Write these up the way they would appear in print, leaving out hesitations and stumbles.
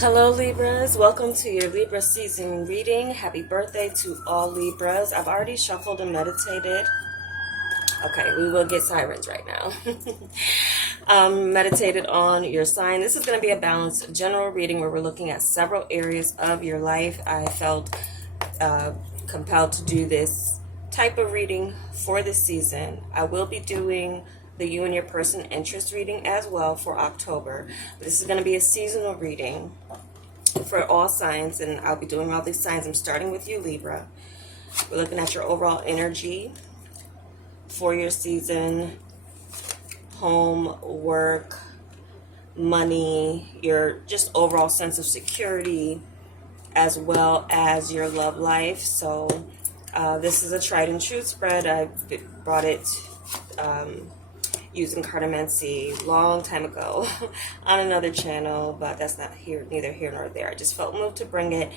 Hello Libras, welcome to your Libra season reading. Happy birthday to all Libras. I've already shuffled and meditated. Okay, we will get sirens right now. Meditated on your sign. This is going to be a balanced general reading where we're looking at several areas of your life. I felt compelled to do this type of reading for this season. I will be doing the you and your person interest reading as well for October. This is going to be a seasonal reading for all signs, and I'll be doing all these signs. I'm starting with you, Libra. We're looking at your overall energy for your season, home, work, money, your just overall sense of security, as well as your love life. So this is a tried and true spread. I brought it using cartomancy long time ago on another channel, but that's not here, neither here nor there. I just felt moved to bring it.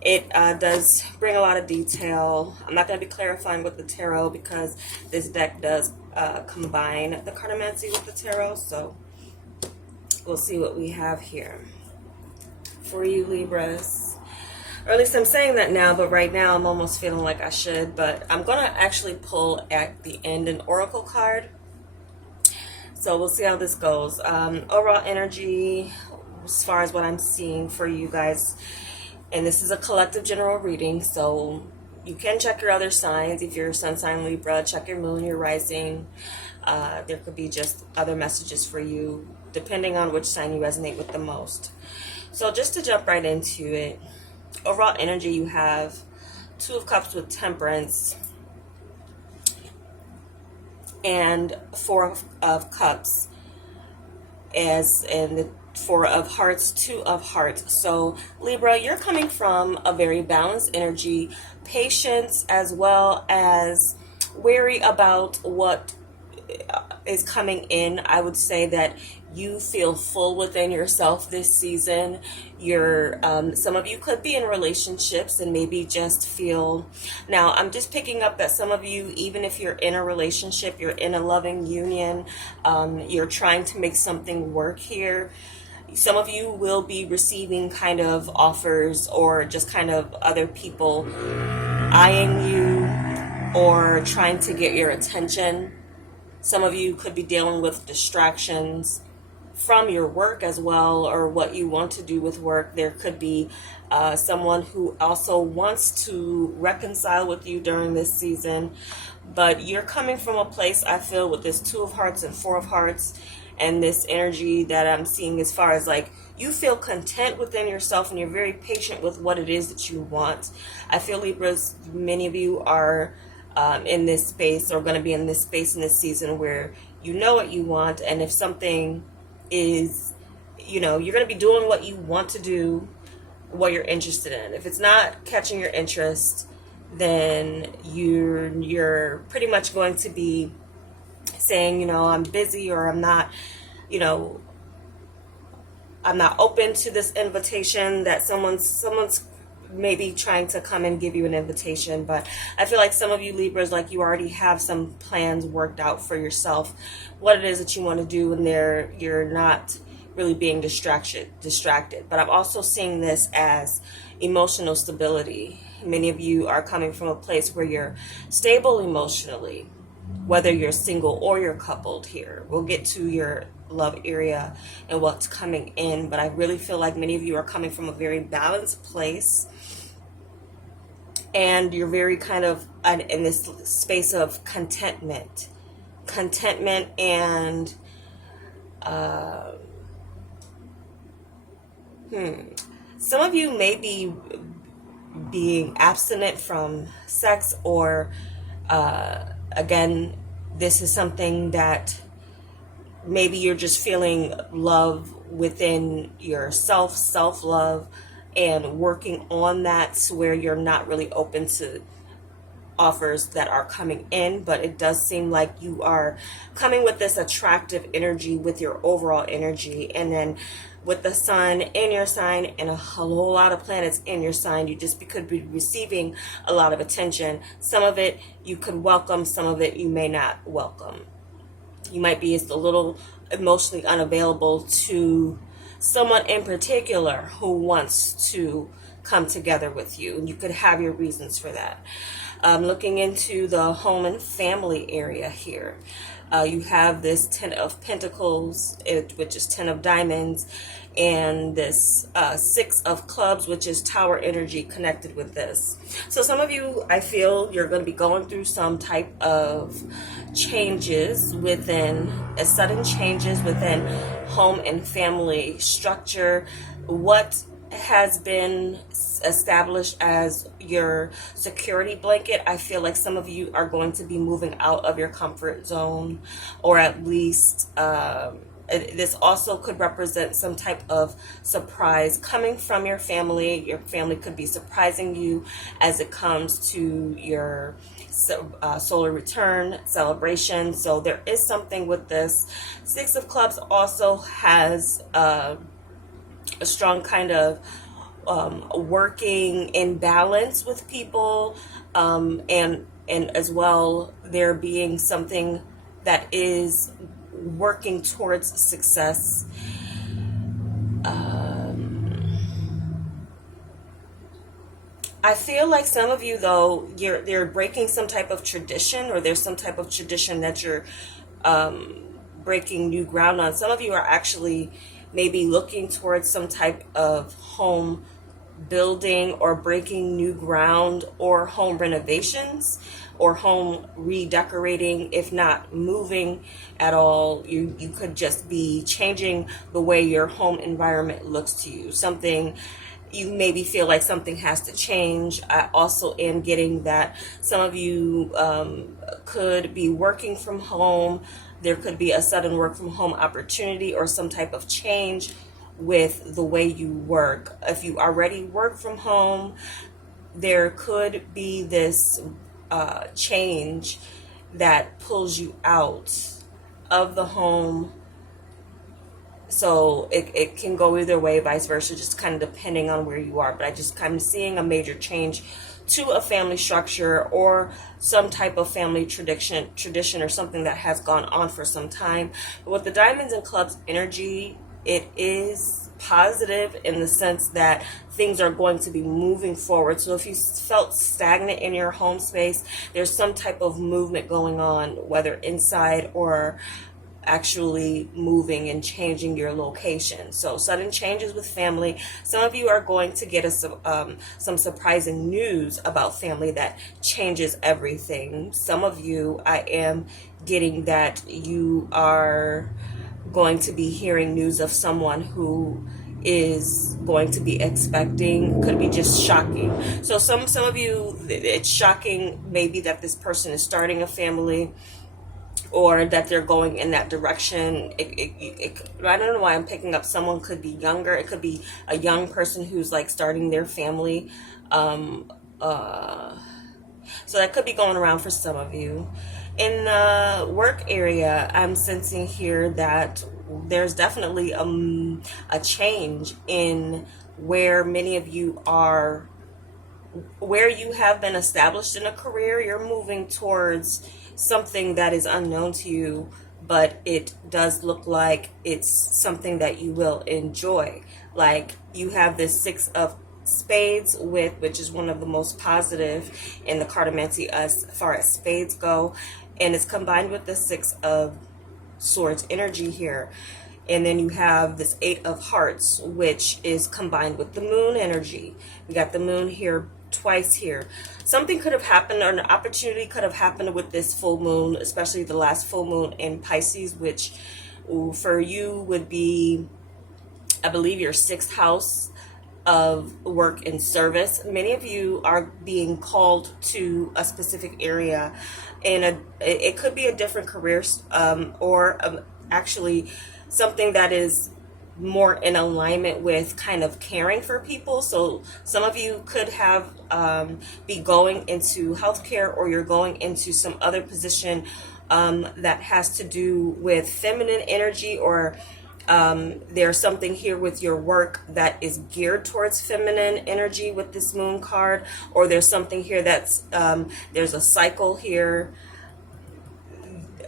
It does bring a lot of detail. I'm not going to be clarifying with the tarot because this deck does combine the cartomancy with the tarot. So we'll see what we have here for you, Libras. Or at least I'm saying that now, but right now I'm almost feeling like I should. But I'm going to actually pull at the end an oracle card. So we'll see how this goes. Overall energy, as far as what I'm seeing for you guys, and this is a collective general reading, so you can check your other signs. If you're sun sign Libra, check your moon, your rising. There could be just other messages for you, depending on which sign you resonate with the most. So just to jump right into it, overall energy, you have Two of Cups with Temperance, and Four of Cups as in the Four of Hearts, Two of Hearts. So Libra, you're coming from a very balanced energy, patience, as well as wary about what is coming in. I would say that you feel full within yourself this season. You're some of you could be in relationships and maybe just feel, now I'm just picking up that some of you, even if you're in a relationship, you're in a loving union, you're trying to make something work here. Some of you will be receiving kind of offers or just kind of other people eyeing you or trying to get your attention. Some of you could be dealing with distractions from your work as well, or what you want to do with work. There could be someone who also wants to reconcile with you during this season, but you're coming from a place, I feel, with this Two of Hearts and Four of Hearts, and this energy that I'm seeing as far as like you feel content within yourself and you're very patient with what it is that you want. I feel, Libras, many of you are in this space or going to be in this space in this season where you know what you want, and if something is, you know, you're going to be doing what you want to do, what you're interested in. If it's not catching your interest, then you're pretty much going to be saying, you know, I'm busy, or I'm not, you know, I'm not open to this invitation that someone's maybe trying to come and give you an invitation. But I feel like some of you Libras, like you already have some plans worked out for yourself, what it is that you want to do, and you're not really being distracted. But I'm also seeing this as emotional stability. Many of you are coming from a place where you're stable emotionally, whether you're single or you're coupled here. We'll get to your love area and what's coming in, but I really feel like many of you are coming from a very balanced place, and you're very kind of in this space of contentment and some of you may be being abstinent from sex, or again, this is something that maybe you're just feeling love within yourself, self-love, and working on that to where you're not really open to offers that are coming in. But it does seem like you are coming with this attractive energy with your overall energy, and then with the sun in your sign and a whole lot of planets in your sign, you just could be receiving a lot of attention. Some of it you could welcome, some of it you may not welcome. You might be just a little emotionally unavailable to someone in particular who wants to come together with you, and you could have your reasons for that. Looking into the home and family area here, you have this Ten of Pentacles, which is Ten of Diamonds, and this Six of Clubs, which is Tower energy connected with this. So some of you, I feel you're going to be going through some type of changes within, sudden changes within home and family structure. What has been established as your security blanket, I feel like some of you are going to be moving out of your comfort zone, or at least this also could represent some type of surprise coming from your family. Your family could be surprising you as it comes to your solar return celebration. So there is something with this. Six of Clubs also has a strong kind of working in balance with people, and as well there being something that is working towards success. I feel like some of you, though, they're breaking some type of tradition, or there's some type of tradition that you're breaking new ground on. Some of you are actually maybe looking towards some type of home building or breaking new ground, or home renovations, or home redecorating. If not moving at all, you could just be changing the way your home environment looks to you. Something you maybe feel like something has to change. I also am getting that some of you could be working from home. There could be a sudden work from home opportunity, or some type of change with the way you work. If you already work from home, there could be this change that pulls you out of the home. So it can go either way, vice versa, just kind of depending on where you are. But I just kind of seeing a major change to a family structure, or some type of family tradition or something that has gone on for some time. But with the Diamonds and Clubs energy, it is positive in the sense that things are going to be moving forward. So if you felt stagnant in your home space, there's some type of movement going on, whether inside or actually moving and changing your location. So sudden changes with family. Some of you are going to get some surprising news about family that changes everything. Some of you, I am getting that you are going to be hearing news of someone who is going to be expecting, could be just shocking. So some of you, it's shocking maybe that this person is starting a family, or that they're going in that direction. I don't know why I'm picking up someone could be younger. It could be a young person who's like starting their family. So that could be going around for some of you. In the work area, I'm sensing here that there's definitely a change in where many of you are, where you have been established in a career. You're moving towards something that is unknown to you, but it does look like it's something that you will enjoy. Like you have this Six of Spades, which is one of the most positive in the cartomancy as far as spades go, and it's combined with the Six of Swords energy here. And then you have this Eight of Hearts, which is combined with the Moon energy. We got the Moon here twice here. Something could have happened, or an opportunity could have happened with this full moon, especially the last full moon in Pisces, which for you would be, I believe, your sixth house of work and service. Many of you are being called to a specific area, and it could be a different career, or actually something that is more in alignment with kind of caring for people. So some of you could have be going into healthcare, or you're going into some other position that has to do with feminine energy, or there's something here with your work that is geared towards feminine energy with this Moon card, or there's something here that's there's a cycle here,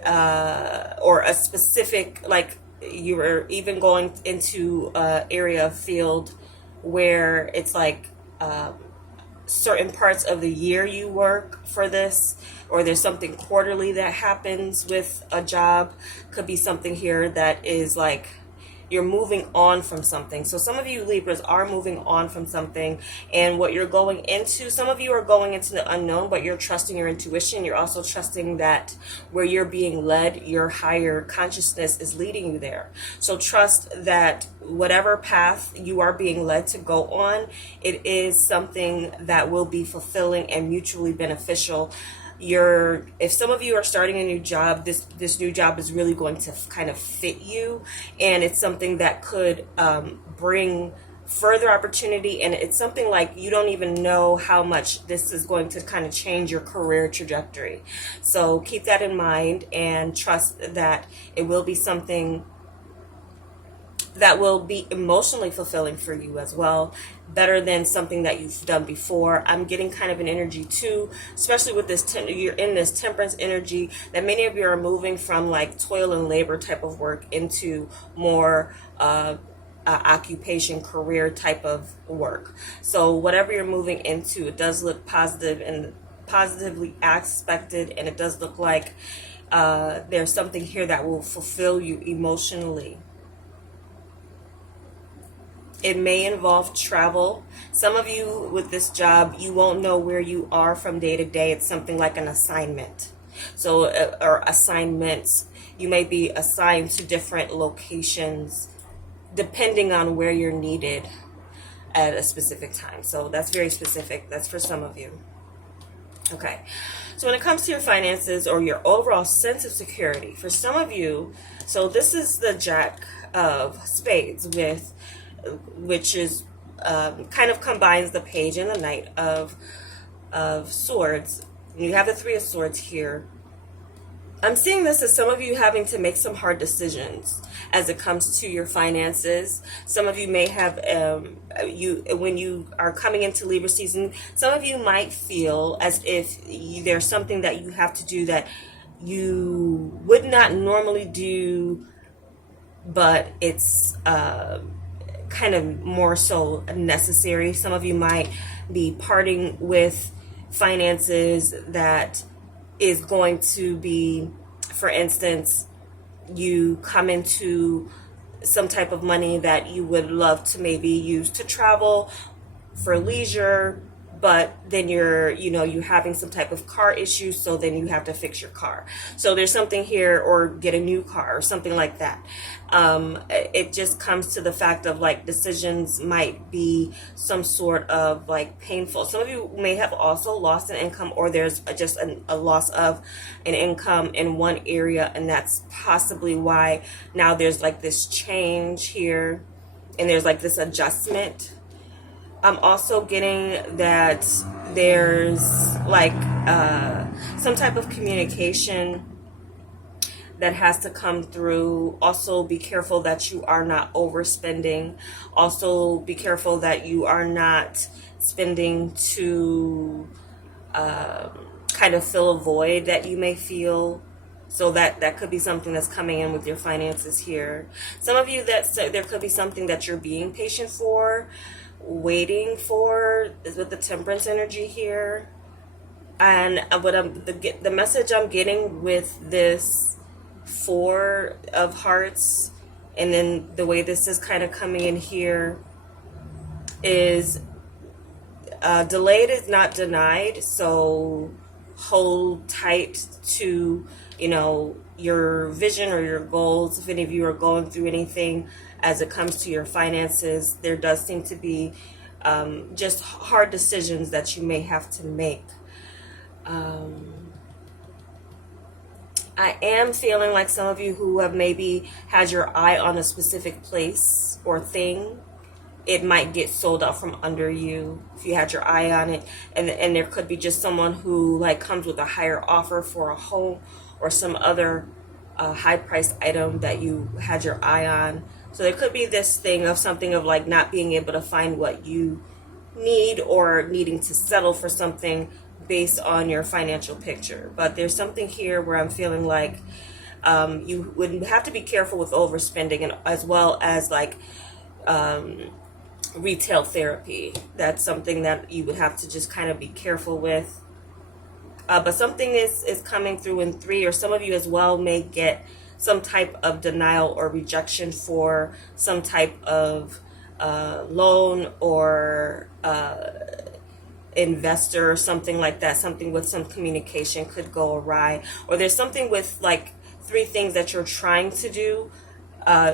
or a specific, like you're even going into a area of field where it's like certain parts of the year you work for this, or there's something quarterly that happens with a job. Could be something here that is like you're moving on from something. So some of you Libras are moving on from something, and what you're going into, some of you are going into the unknown, but you're trusting your intuition. You're also trusting that where you're being led, your higher consciousness is leading you there. So trust that whatever path you are being led to go on, it is something that will be fulfilling and mutually beneficial. If some of you are starting a new job, this new job is really going to kind of fit you, and it's something that could bring further opportunity, and it's something like you don't even know how much this is going to kind of change your career trajectory. So keep that in mind and trust that it will be something that will be emotionally fulfilling for you as well, better than something that you've done before. I'm getting kind of an energy too, especially with this, you're in this temperance energy, that many of you are moving from like toil and labor type of work into more occupation, career type of work. So whatever you're moving into, it does look positive and positively aspected, and it does look like there's something here that will fulfill you emotionally. It may involve travel. Some of you with this job, you won't know where you are from day to day. It's something like an assignment. So, or assignments. You may be assigned to different locations depending on where you're needed at a specific time. So that's very specific. That's for some of you. Okay. So when it comes to your finances or your overall sense of security, for some of you, so this is the Jack of Spades which is kind of combines the Page and the Knight of Swords. You have the Three of Swords here. I'm seeing this as some of you having to make some hard decisions as it comes to your finances. Some of you may have, when you are coming into Libra season, some of you might feel as if there's something that you have to do that you would not normally do, but it's kind of more so necessary. Some of you might be parting with finances that is going to be, for instance, you come into some type of money that you would love to maybe use to travel for leisure, but then you're having some type of car issue, so then you have to fix your car. So there's something here, or get a new car or something like that. It just comes to the fact of like decisions might be some sort of like painful. Some of you may have also lost an income, or there's just a loss of an income in one area, and that's possibly why now there's like this change here, and there's like this adjustment. I'm also getting that there's like some type of communication that has to come through. Also be careful that you are not overspending. Also be careful that you are not spending to kind of fill a void that you may feel. So that could be something that's coming in with your finances here. Some of you, there could be something that you're being patient for, waiting for, is with the temperance energy here. And the message I'm getting with this Four of Hearts, and then the way this is kind of coming in here, is delayed is not denied. So hold tight to your vision or your goals. If any of you are going through anything as it comes to your finances, there does seem to be just hard decisions that you may have to make. I am feeling like some of you who have maybe had your eye on a specific place or thing, it might get sold out from under you if you had your eye on it. And there could be just someone who like comes with a higher offer for a home or some other high priced item that you had your eye on. So there could be this thing of something of like not being able to find what you need, or needing to settle for something based on your financial picture. But there's something here where I'm feeling like You would have to be careful with overspending, and as well as like retail therapy. That's something that you would have to just kind of be careful with. But something is coming through in 3, or some of you as well may get some type of denial or rejection for some type of loan or investor or something like that. Something with some communication could go awry, or there's something with like 3 things that you're trying to do.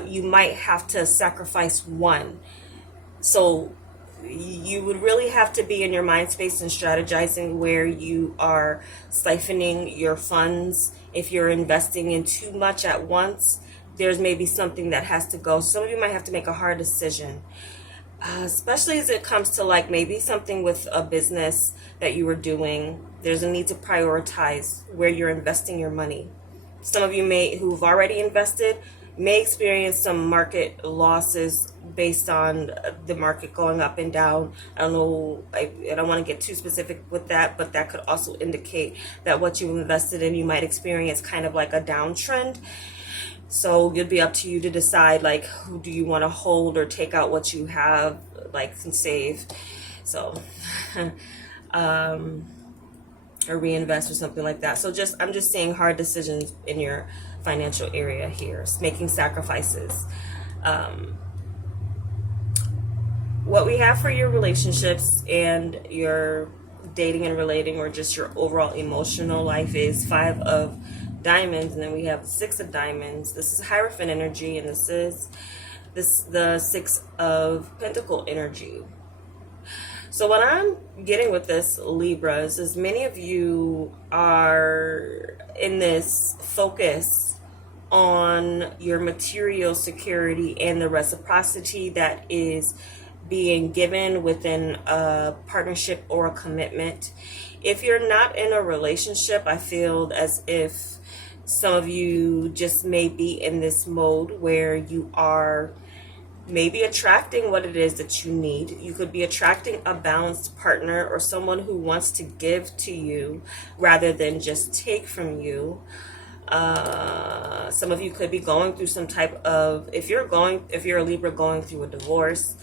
You might have to sacrifice one. So you would really have to be in your mind space and strategizing where you are siphoning your funds. If you're investing in too much at once, there's maybe something that has to go. Some of you might have to make a hard decision, especially as it comes to like maybe something with a business that you were doing. There's a need to prioritize where you're investing your money. Some of you who've already invested may experience some market losses based on the market going up and down. I don't know, I don't want to get too specific with that, but that could also indicate that what you've invested in, you might experience kind of like a downtrend. So it'd be up to you to decide, like, who do you want to hold or take out what you have, like, and save. So, or reinvest or something like that. So I'm just seeing hard decisions in your financial area here, making sacrifices. What we have for your relationships and your dating and relating, or just your overall emotional life, is 5 of diamonds, and then we have 6 of diamonds. This is Hierophant energy, and this is the 6 of pentacle energy. So what I'm getting with this, Libras, is many of you are in this focus on your material security and the reciprocity that is being given within a partnership or a commitment. If you're not in a relationship, I feel as if some of you just may be in this mode where you are maybe attracting what it is that you need. You could be attracting a balanced partner or someone who wants to give to you rather than just take from you. Some of you could be going through some type of, if you're a Libra going through a divorce,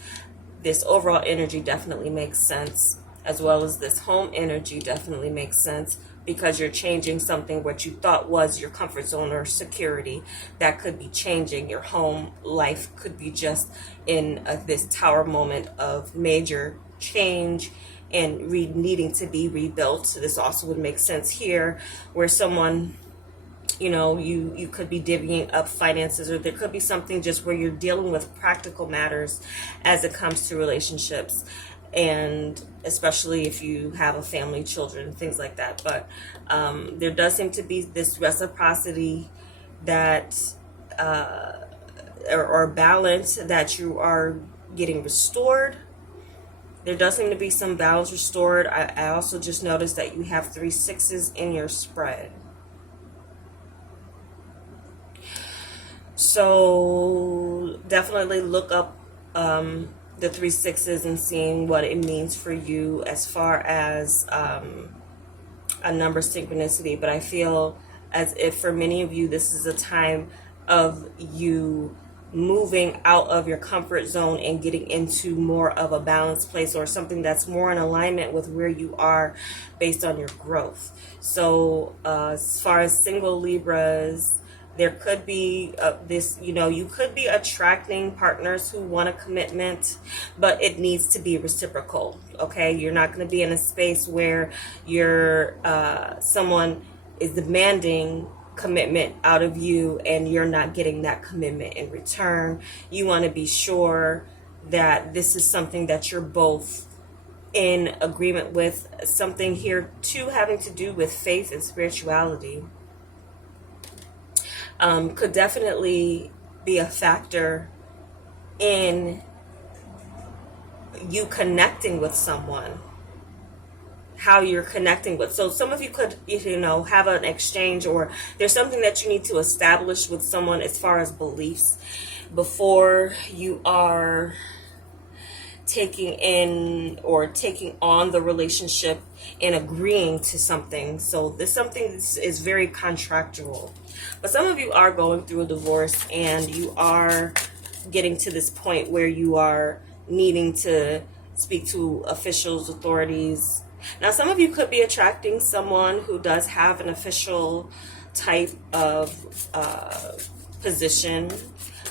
this overall energy definitely makes sense, as well as this home energy definitely makes sense, because you're changing something what you thought was your comfort zone or security. That could be changing. Your home life could be just in this tower moment of major change and needing to be rebuilt. So this also would make sense here, where someone, you could be divvying up finances, or there could be something just where you're dealing with practical matters as it comes to relationships, and especially if you have a family, children, things like that. But there does seem to be this reciprocity that or balance that you are getting restored. There does seem to be some balance restored. I also just noticed that you have 3 6s in your spread. So definitely look up the 3 6s and seeing what it means for you as far as a number synchronicity. But I feel as if for many of you, this is a time of you moving out of your comfort zone and getting into more of a balanced place, or something that's more in alignment with where you are based on your growth. So as far as single Libras, there could be you could be attracting partners who want a commitment, but it needs to be reciprocal. Okay, you're not going to be in a space where someone is demanding commitment out of you and you're not getting that commitment in return. You want to be sure that this is something that you're both in agreement with. Something here too having to do with faith and spirituality. Could definitely be a factor in you connecting with someone, how you're connecting with. So some of you could, have an exchange, or there's something that you need to establish with someone as far as beliefs before you are taking in or taking on the relationship and agreeing to something. So this something is very contractual. But some of you are going through a divorce and you are getting to this point where you are needing to speak to officials, authorities. Now, some of you could be attracting someone who does have an official type of position,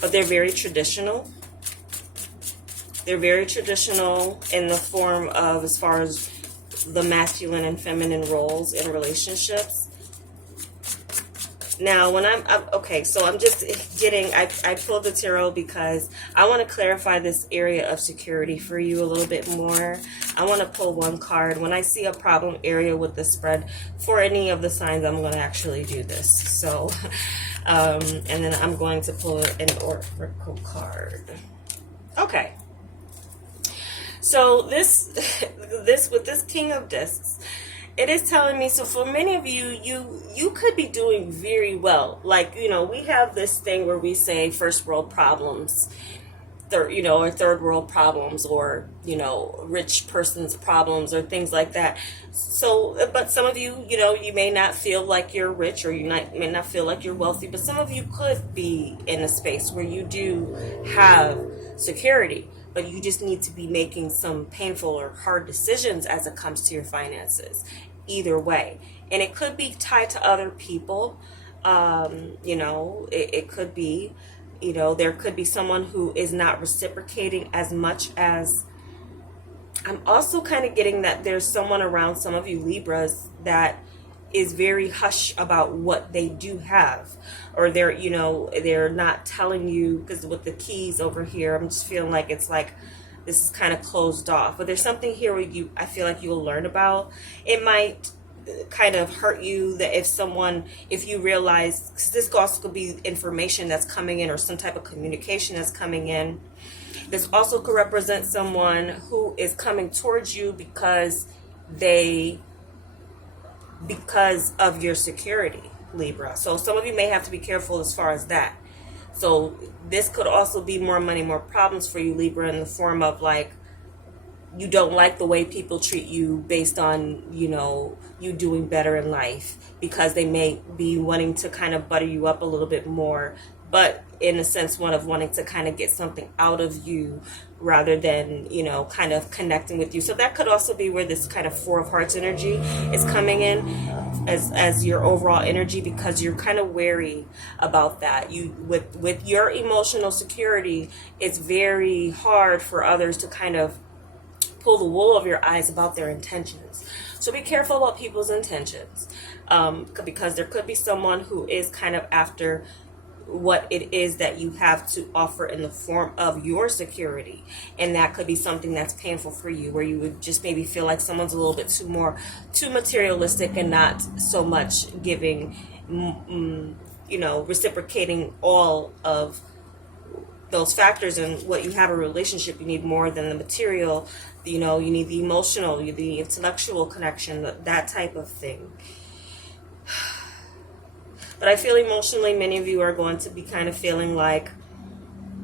but they're very traditional. They're very traditional in the form of, as far as the masculine and feminine roles in relationships. Now, when okay, so I'm just getting, I pulled the tarot because I want to clarify this area of security for you a little bit more. I want to pull one card. When I see a problem area with the spread for any of the signs, I'm going to actually do this. So, and then I'm going to pull an oracle card. Okay. So this with this King of Discs, it is telling me, so for many of you, you could be doing very well. Like, you know, we have this thing where we say first world problems, or third world problems, or, you know, rich person's problems, or things like that. So, but some of you, you know, you may not feel like you're rich, or may not feel like you're wealthy, but some of you could be in a space where you do have security, but you just need to be making some painful or hard decisions as it comes to your finances. Either way. And it could be tied to other people. You know, it could be, you know, there could be someone who is not reciprocating as much as. I'm also kind of getting that there's someone around some of you Libras that is very hush about what they do have, or they're, you know, they're not telling you, because with the keys over here, I'm just feeling like it's like this is kind of closed off. But there's something here where I feel like you'll learn about. It might kind of hurt you that if you realize, because this also could be information that's coming in or some type of communication that's coming in. This also could represent someone who is coming towards you because of your security, Libra. So some of you may have to be careful as far as that. So this could also be more money, more problems for you, Libra, in the form of like, you don't like the way people treat you based on, you know, you doing better in life, because they may be wanting to kind of butter you up a little bit more, but in a sense, one of wanting to kind of get something out of you rather than, you know, kind of connecting with you. So that could also be where this kind of Four of Hearts energy is coming in as your overall energy, because you're kind of wary about that. You with your emotional security, it's very hard for others to kind of pull the wool over your eyes about their intentions. So be careful about people's intentions, because there could be someone who is kind of after what it is that you have to offer in the form of your security, and that could be something that's painful for you, where you would just maybe feel like someone's a little bit too materialistic and not so much giving, you know, reciprocating all of those factors. And what you have a relationship, you need more than the material. You know, you need the emotional, the intellectual connection, that type of thing. But I feel emotionally, many of you are going to be kind of feeling like,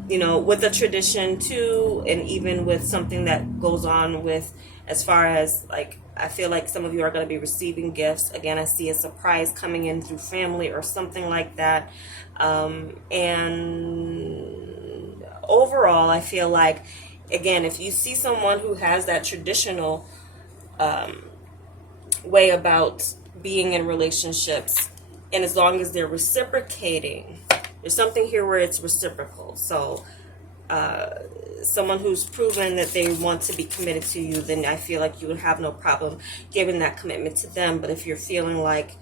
you know, with the tradition too, and even with something that goes on with, as far as like, I feel like some of you are going to be receiving gifts. Again, I see a surprise coming in through family or something like that. And overall, I feel like, again, if you see someone who has that traditional way about being in relationships, and as long as they're reciprocating, there's something here where it's reciprocal. So someone who's proven that they want to be committed to you, then I feel like you would have no problem giving that commitment to them. But if you're feeling like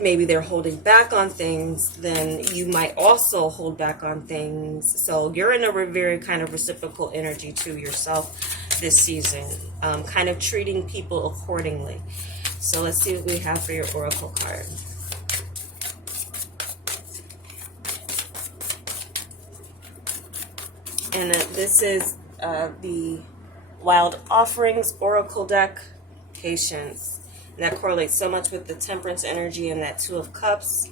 maybe they're holding back on things, then you might also hold back on things. So you're in a very kind of reciprocal energy to yourself this season, kind of treating people accordingly. So let's see what we have for your oracle card. And this is the Wild Offerings Oracle deck, Patience. And that correlates so much with the Temperance energy and that Two of Cups.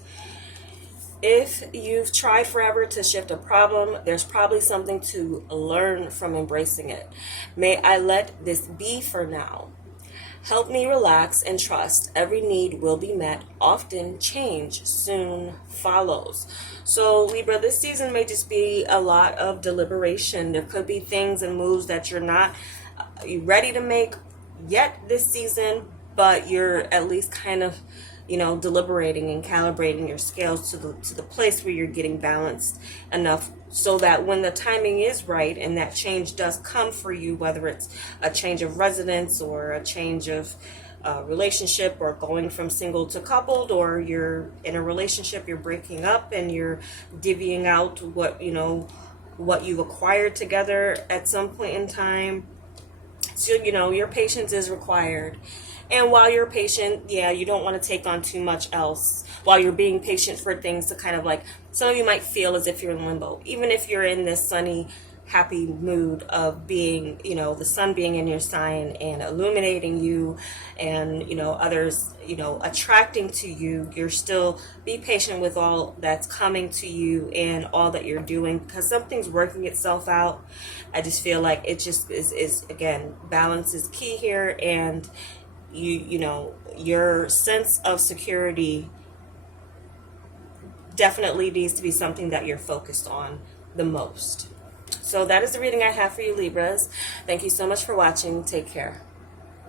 If you've tried forever to shift a problem, there's probably something to learn from embracing it. May I let this be for now. Help me relax and trust. Every need will be met. Often change soon follows. So, Libra, this season may just be a lot of deliberation. There could be things and moves that you're not ready to make yet this season, but you're at least kind of, deliberating and calibrating your scales to the place where you're getting balanced enough so that when the timing is right and that change does come for you, whether it's a change of residence or a change of relationship, or going from single to coupled, or you're in a relationship, you're breaking up and you're divvying out what you've acquired together at some point in time. So, your patience is required. And while you're patient, you don't want to take on too much else. While you're being patient for things to kind of like, some of you might feel as if you're in limbo. Even if you're in this sunny, happy mood of being, the sun being in your sign and illuminating you and, others, attracting to you, you're still, be patient with all that's coming to you and all that you're doing, because something's working itself out. I just feel like it just is again, balance is key here. And your sense of security definitely needs to be something that you're focused on the most. So that is the reading I have for you, Libras. Thank you so much for watching. Take care.